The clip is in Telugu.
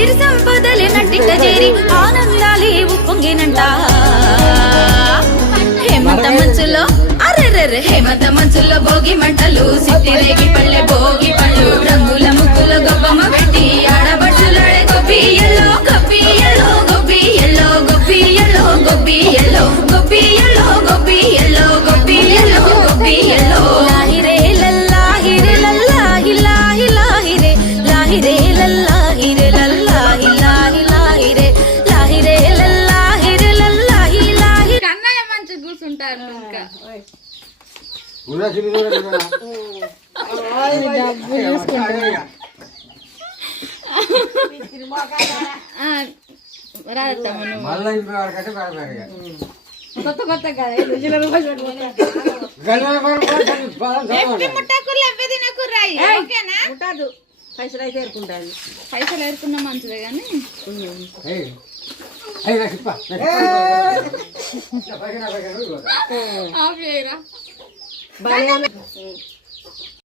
సిరి సంపదలే నట్టిట చేరి ఆనందాలే ఉప్పొంగినంట హేమంత మంచులో అరెరెరె హేమంత మంచులో భోగి మంటలు సిట్టిరేగి పళ్ళె భోగి పళ్ళు రంగుల ముగ్గుల గొప్పమ్మ పెట్టి ఆడబడుచులాడే గొప్పియల్లో గొప్పియల్లో గొప్పియల్లో గొప్పియల్లో గొప్పియల్లో గొప్పియల్లో గొప్పియల్లో గొప్పియల్లో గొప్పియల్లో లాహిరే లల్లాహిరే లల్లాహి లాహి లాహిరే లాహిరే లల్లాహిరే లల్లాహి లాహి లాహిరే లాహిరే లల్లాహిరే లల్లాహి లాహి కన్నయ్య మంచి కూర్చుంటారు ఇంకా కొత్త కొత్త కదా పైసలు అయితే ఏరుకుంటాను పైసలు ఏరుకున్నా మంచిదే కానీ బాగా